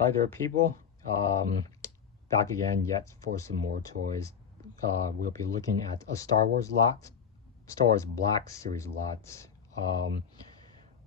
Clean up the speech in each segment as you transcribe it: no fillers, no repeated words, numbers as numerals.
Hi there, people. Back again, yet for some more toys. We'll be looking at a Star Wars lot, Star Wars Black Series lot, um,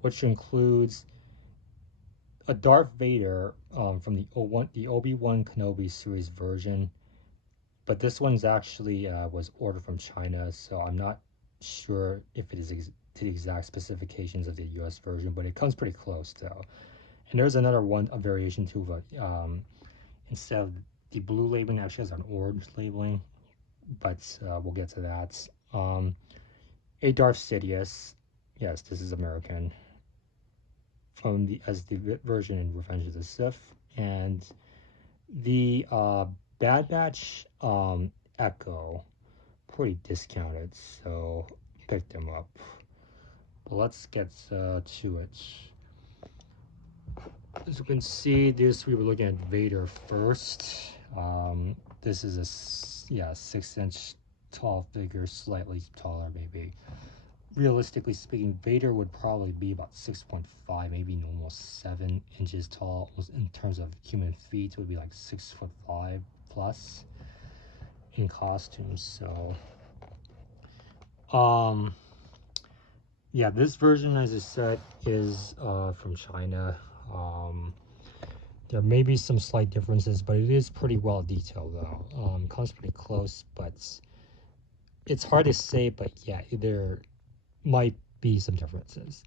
which includes a Darth Vader from the Obi-Wan Kenobi series version. But this one's actually was ordered from China, so I'm not sure if it is to the exact specifications of the U.S. version, but it comes pretty close though. And there's another one, a variation too, but instead of the blue labeling actually has an orange labeling, but we'll get to that. A Darth Sidious, yes, this is American, from the as the version in Revenge of the Sith, and the Bad Batch Echo, pretty discounted, so pick them up. But let's get to it. As you can see, this we were looking at Vader first. This is a 6-inch tall figure, slightly taller maybe. Realistically speaking, Vader would probably be about 6.5, maybe almost 7 inches tall. In terms of human feet, it would be like 6'5" plus in costume. So, um, yeah, this version, as I said, is from China. There may be some slight differences, but it is pretty well detailed though. Comes pretty close, but it's hard to say. But yeah, there might be some differences.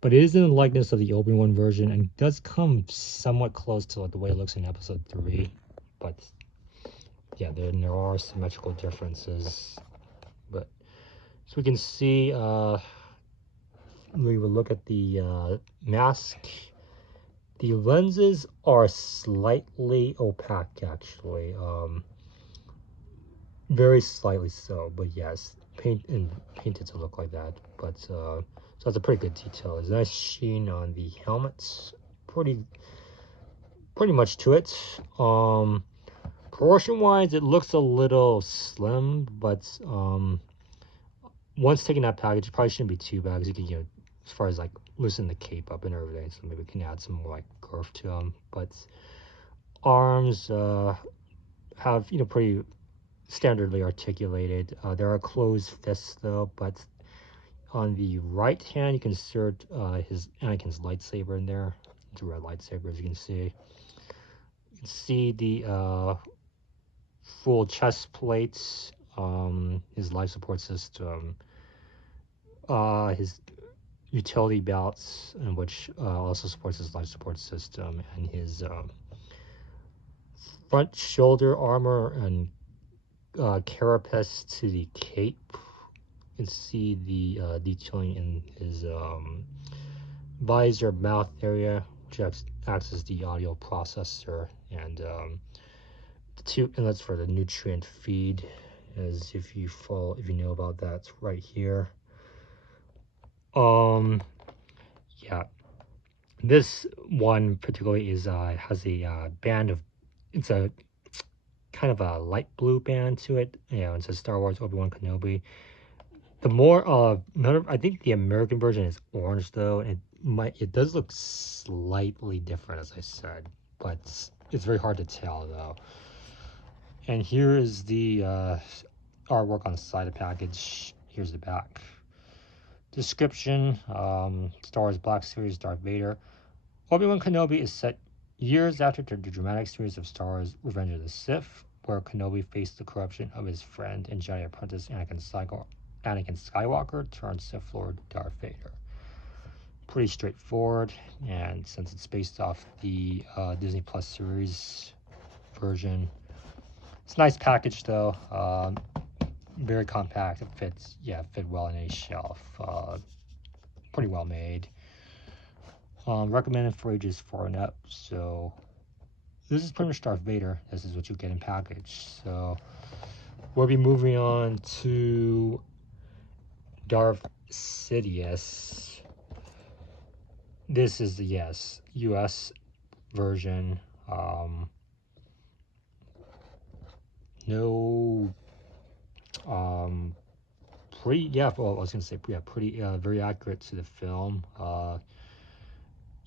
But it is in the likeness of the Obi-Wan version and does come somewhat close to the way it looks in Episode 3. But yeah, there are symmetrical differences. But so we can see, we will look at the mask. The lenses are slightly opaque, actually. Very slightly so, but yes, painted to look like that. But so that's a pretty good detail. There's a nice sheen on the helmets. Pretty much to it. Proportion wise, it looks a little slim, but once taking that package, it probably shouldn't be too bad because you can, as far as like loosen the cape up and everything, so maybe we can add some more like girth to them. But arms have pretty standardly articulated. There are closed fists though, but on the right hand you can insert his Anakin's lightsaber in there. It's a red lightsaber, as you can see. You can see the full chest plates, his life support system, his utility belts, and which also supports his life support system, and his front shoulder armor and carapace to the cape. You can see the detailing in his visor mouth area, which acts as the audio processor, and the two inlets for the nutrient feed, as if you know about that, it's right here. Yeah, this one particularly is has a band of, it's a kind of a light blue band to it. It says Star Wars Obi-Wan Kenobi. The more I think the American version is orange though, and it does look slightly different, as I said, but it's very hard to tell though. And here is the artwork on the side of the package. Here's the back. Description: Star Wars Black Series Darth Vader. Obi-Wan Kenobi is set years after the dramatic series of Star Wars Revenge of the Sith, where Kenobi faced the corruption of his friend and Jedi apprentice Anakin Skywalker turned Sith Lord Darth Vader. Pretty straightforward, and since it's based off the Disney Plus series version, it's a nice package though. Very compact. It fit well in a shelf. Pretty well made. Recommended for ages 4 and up. So this is pretty much Darth Vader. This is what you get in package. So we'll be moving on to Darth Sidious. This is the US version. No, pretty, well, I was gonna say, pretty very accurate to the film.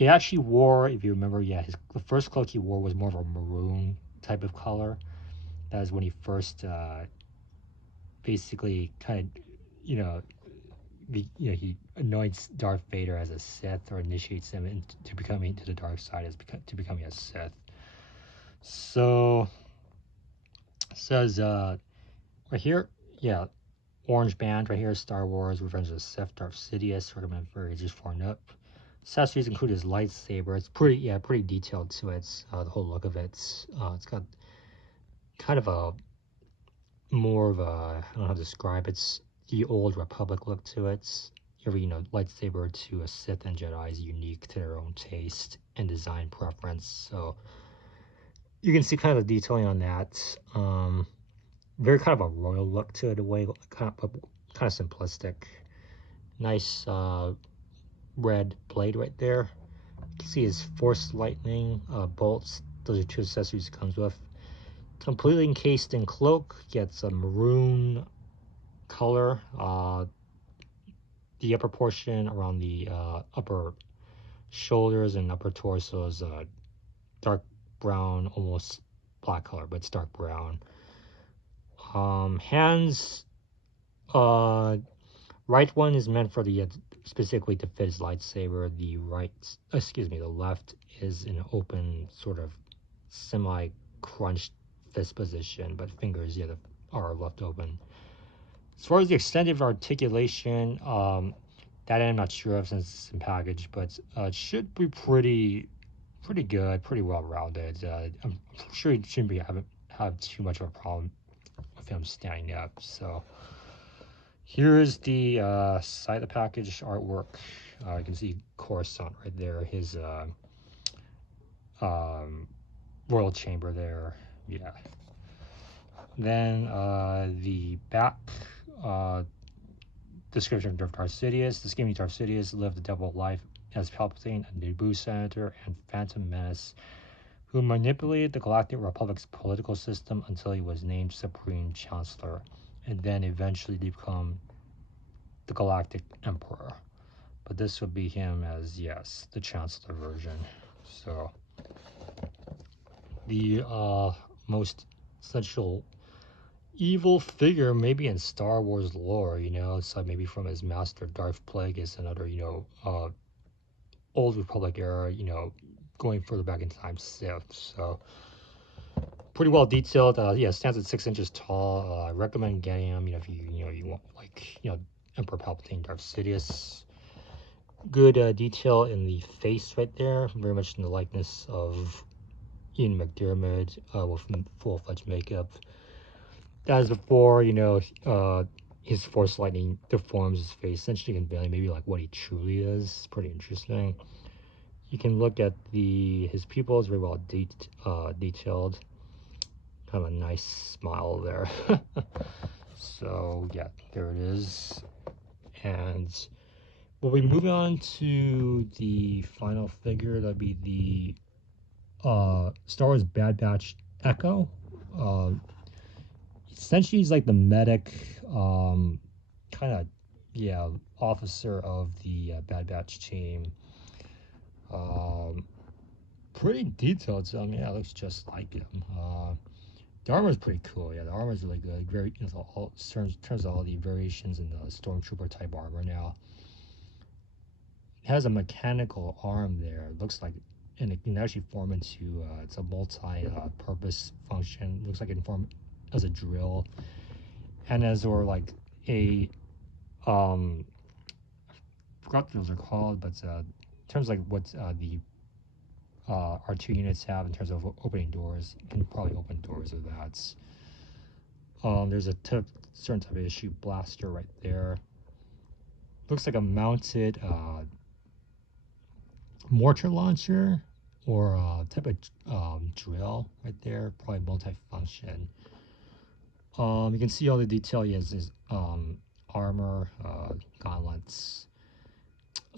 he actually wore, if you remember, yeah, the first cloak he wore was more of a maroon type of color. That is when he first basically kind of, you know, he anoints Darth Vader as a Sith, or initiates him into becoming to the dark side to becoming a Sith. So it says right here, yeah, orange band right here, Star Wars Revenge of the Sith, Darth Sidious, recommended for ages 4 and up. Accessories include his lightsaber. It's pretty detailed to it. The whole look of it. It's got kind of a more of a, I don't know how to describe it. It's the old Republic look to it. Every lightsaber to a Sith and Jedi is unique to their own taste and design preference. So you can see kind of the detailing on that. Very kind of a royal look to it, a way kind of simplistic. Nice red blade right there. You can see his Force Lightning bolts. Those are 2 accessories it comes with. Completely encased in cloak. Gets a maroon color. The upper portion around the upper shoulders and upper torso is dark brown, almost black color, but it's dark brown. Hands, right one is meant for the specifically to fit his lightsaber. The left is an open sort of semi-crunched fist position, but fingers are left open. As far as the extent of articulation, that I'm not sure of since it's in package, but it should be pretty good, pretty well rounded. I'm sure he shouldn't have too much of a problem with him standing up. So here's the side of the package artwork. You can see Coruscant right there, his royal chamber there. Yeah. Then the back description of Darth Sidious. The scheming Darth Sidious lived a double life as Palpatine, a Naboo senator, and Phantom Menace, who manipulated the Galactic Republic's political system until he was named Supreme Chancellor, and then eventually become the Galactic Emperor. But this would be him as, yes, the Chancellor version. So the most essential evil figure maybe in Star Wars lore, it's like maybe from his master Darth Plagueis and other, Old Republic era, going further back in time Sith. So pretty well detailed. Yeah, stands at 6 inches tall. I recommend getting him, if you want Emperor Palpatine, Darth Sidious. Good detail in the face right there, very much in the likeness of Ian McDiarmid with full-fledged makeup. As before, his Force Lightning deforms his face, essentially conveying maybe like what he truly is. It's pretty interesting. You can look at his pupils, very well detailed. Kind of a nice smile there. So yeah, there it is. And we'll be moving on to the final figure. That'd be the Star Wars Bad Batch Echo. Essentially, he's like the medic, kind of, yeah, officer of the Bad Batch team. Pretty detailed, so yeah, it looks just like him. The armor is pretty cool. Yeah, the armor is really good. Very, turns all the variations in the Stormtrooper type armor now. It has a mechanical arm there. It looks like, and it can actually form into it's a multi-purpose function. It looks like it can form as a drill, and as or like a I forgot what those are called, but in terms of like what the R2 units have in terms of opening doors, you can probably open doors with that. There's a certain type of issue blaster right there. Looks like a mounted mortar launcher or type of drill right there, probably multi-function. You can see all the detail. He has his armor, gauntlets,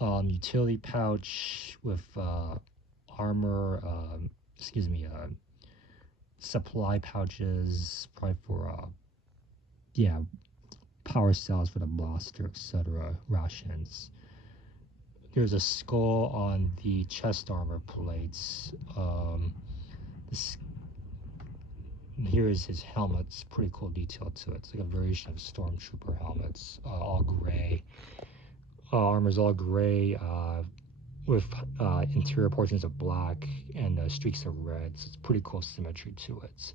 utility pouch with armor, supply pouches, probably for power cells for the blaster, etc. Rations. there's a skull on the chest armor plates. This Here is his helmet. It's pretty cool detail to it. It's like a variation of stormtrooper helmets, all gray. Armor's all gray with interior portions of black and streaks of red. So it's pretty cool symmetry to it.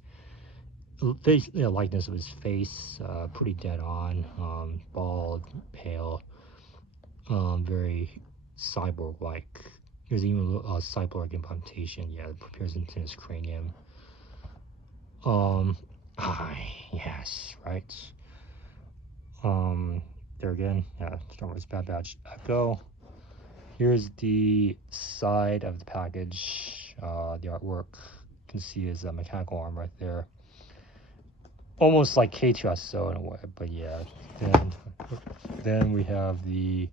Face, likeness of his face, pretty dead on. Bald, pale, very cyborg-like. There's even a cyborg implantation. Yeah, it appears into his cranium. Yes, right. There again, yeah, Star Wars Bad Batch Echo. Here's the side of the package, the artwork. You can see his mechanical arm right there. Almost like K2SO in a way, but yeah. Then we have the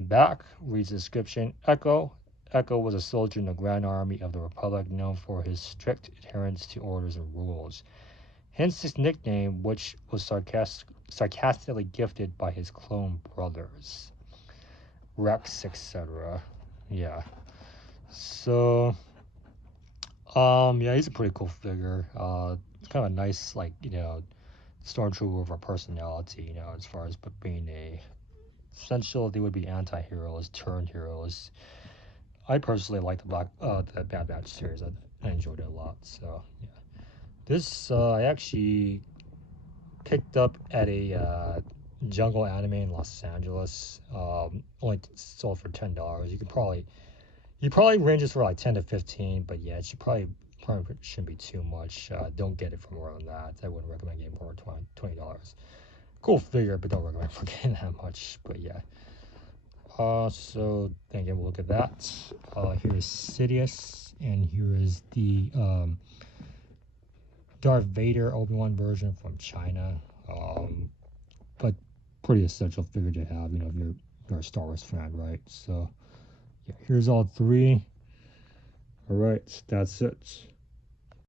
back, reads the description. Echo. Echo was a soldier in the Grand Army of the Republic known for his strict adherence to orders and rules. Hence his nickname, which was sarcastically gifted by his clone brothers, Rex, etc. Yeah. So, yeah, he's a pretty cool figure. It's kind of a nice, like, stormtrooper with a personality, as far as being essential, they would be anti-heroes, turned heroes. I personally like the Bad Batch series. I enjoyed it a lot. So, yeah. This, I actually picked up at a jungle anime in Los Angeles. Only sold for $10. You probably ranges for like 10 to 15, but yeah, it probably shouldn't be too much. Don't get it for more than that. I wouldn't recommend getting more than $20. Cool figure, but don't recommend for getting that much. But yeah. So then again, we'll look at that. Here is Sidious, and here is the Darth Vader Obi-Wan version from China. But pretty essential figure to have, if you're a Star Wars fan, right? So yeah, here's all three. All right, that's it.